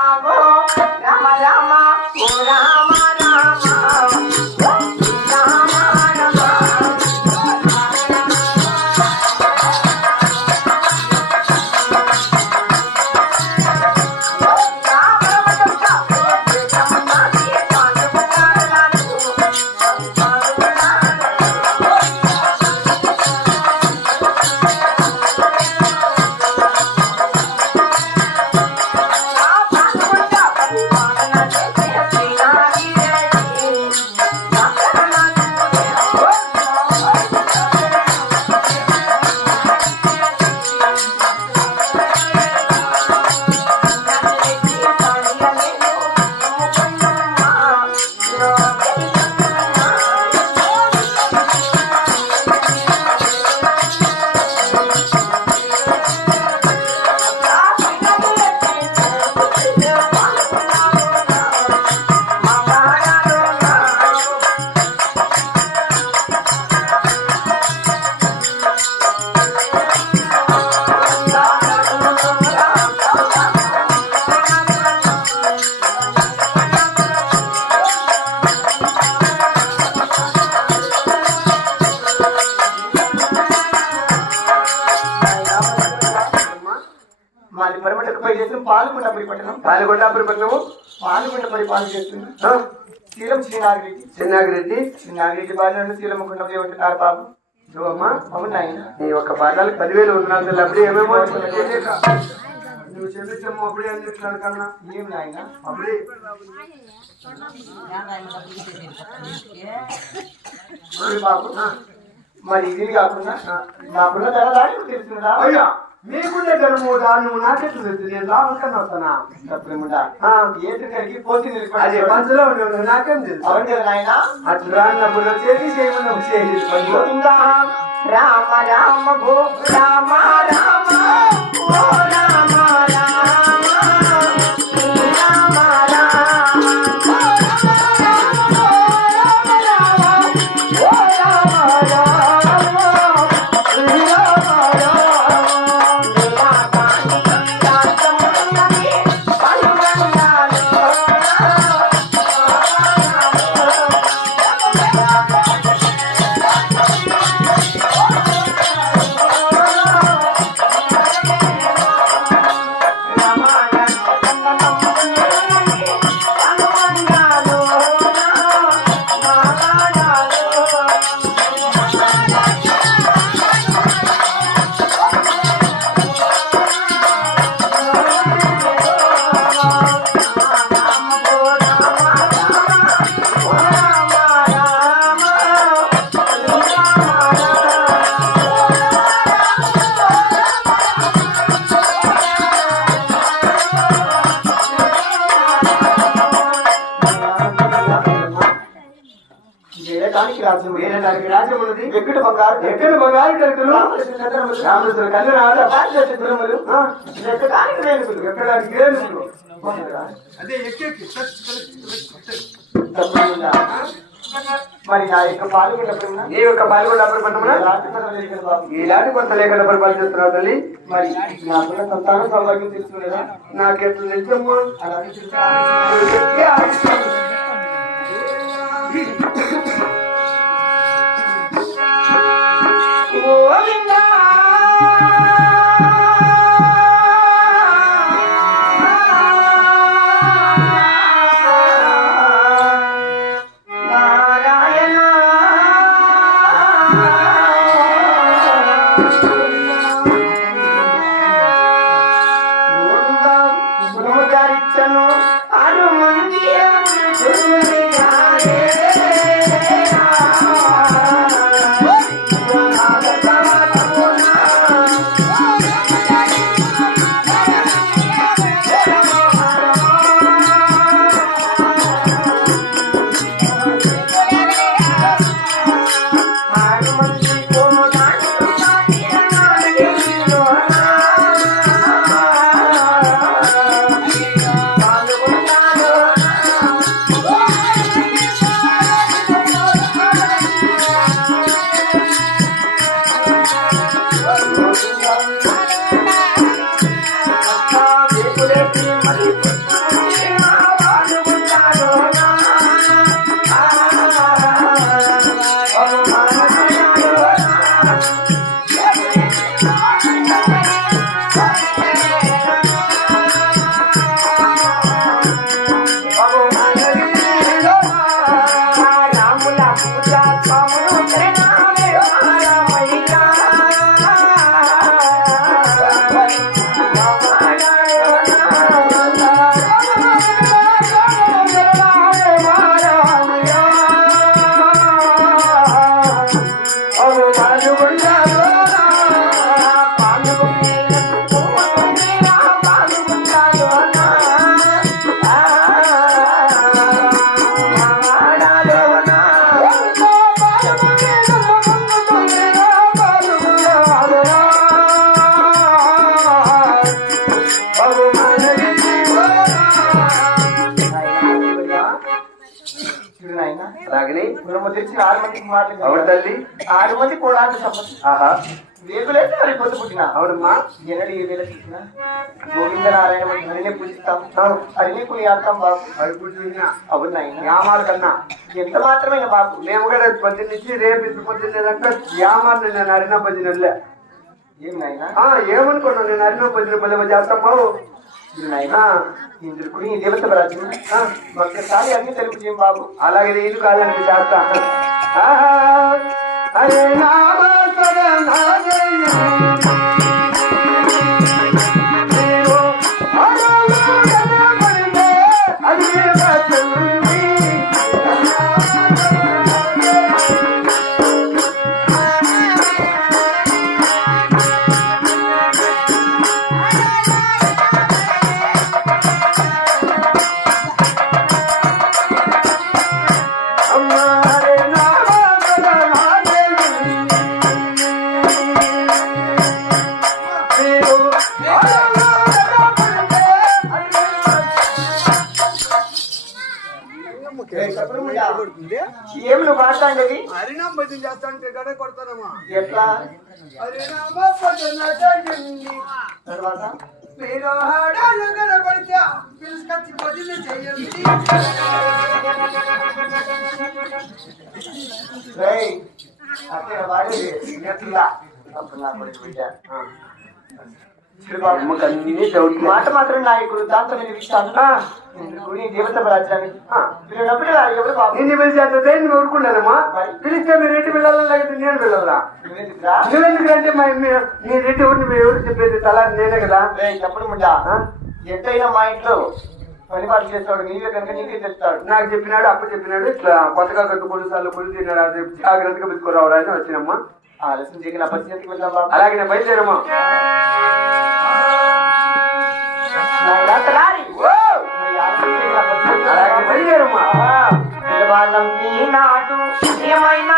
రామ రామ ఓ రామ రామ. మాది పరమటకు పై చేసిన పాల్గొండ పట్టణం? పాల్గొండాపురి పట్టణము? పాల్గొండ పరిపాలన చేస్తున్నా శీలం శ్రీనాగిరెడ్డి. చిన్నాగిరెడ్డి శ్రీనాగిరెడ్డి బాధ్యత శీలం కుండం ఉంటున్నారు బాబు. నువ్వమ్మా అవును నాయన నీ యొక్క పాదాలకు పదివేలు ఉన్నాను అప్పుడే ఏమేమో నువ్వు చెల్లించమ్మా అప్పుడే అని చెప్తున్నాను కన్నా. ఏం నాయన? అప్పుడే. మరి బాబు. మరి ఇది కాకుండా నాకున్న ధర దానికి తెలుస్తుందా అయ్యా. మీకుండే ధనము దానము నాకెట్లు తెలుసు నేను లాభం కన్నా వస్తానా తప్పకుండా ఏటికడికి పోతి అదే మనసులో ఉండేవాడు నాకేం తెలుసు? అవును నాయన? అట్లా చేయమన్నా చేయలేదు పని. గోవిందా రామ రామ గో రామ రామ. ఓ రామ రామ రామ. రాజ్యం ఉన్నది. ఎక్కడ బంగారు ఎక్కడ బంగారు కలుగులు రామకృష్ణ కళ్ళు ఎక్కడ? అదే తప్పకుండా. మరి నా యొక్క పాల్గొన్నప్పుడు నీ యొక్క పట్టణమున బాబు ఇలాంటి కొంత లేఖన పరిపాలన చేస్తున్నావు తల్లి? మరి నాకున్న సంతానం సౌభాగ్యం తీసుకునేదా నాకెట్లు నిజమ్మా అలాగే Salud. Oh, రాజుగుండ ఆరు మందికి మాటలు అవును తల్లి? ఆరు మంది కూడా సంపత్తి ఆహా. వేగులైతే మరి పొద్దు పుట్టిన. అవునమ్మా. ఎన్నడు ఏ వేళ చూసినా. గోవింద నారాయణ హరినే పూజిస్తాం. హరినే కొనియాడతాం బాబు. అవును యామాల కన్నా. ఎంత మాత్రమైన బాబు? మేము కూడా పొద్దున్న నుంచి రేపు ఇప్పుడు పొద్దున్న దాకా యామాన్ని నేను అరిన పొద్దునలే ఏం నాయన? ఆ ఏమనుకున్నావు? నేను అరిన పొద్దున పల్లె చేస్తాము నాయన ఆ, ఇంద్రుడు కుడి దేవత రాజు ఒక్కసారి అన్ని తెలుపు చేయం బాబు. అలాగే లేదు కాదండి చేస్తా అరే నా ఏం నువ్వు మాట్లాడేది? హరినామ భజన చేస్తాంటే గడ కొడతానమ్మా ఎట్లా హరినామ భజన చేయండి తర్వాత మీరు కనబడితే భజన చేయండి. అక్కడ వాడి ఎట్లా? అప్పుడు నా కొడుకు అన్ని డౌట్ మాట మాత్రం నాయకుడు దాంతో నేను ఇస్తాను. గుడి దేవత రాజ్యాన్ని పిల్లనప్పుడు ఎవరు బాబు? నిన్ను పిలిచేస్తే నువ్వు ఊరుకున్నానమ్మా పిలిస్తే మీరు రెడ్డి పిల్లలు లేకపోతే నేను పిల్లలా? నువ్వెందుకంటే మా రెడ్డి ఊరిని మీ ఎవరు చెప్పేది? తల నేనే కదా. ముండా. ఆ? ఎంతైనా మా ఇంట్లో పని పాటు చేస్తాడు. నీవే కనుక నీకే చెప్తాడు. నాకు చెప్పినాడు అప్పు చెప్పినాడు ఇట్లా కొత్తగా కట్టు పొలుసాలు పొలు తిన్నాడు అది జాగ్రత్తగా అని వచ్చినమ్మా. ఆలస్యం చేయక నా పరిస్థితికి వెళ్దాం అలాగే నేను బయలుదేరమ్మా. ఏమైనా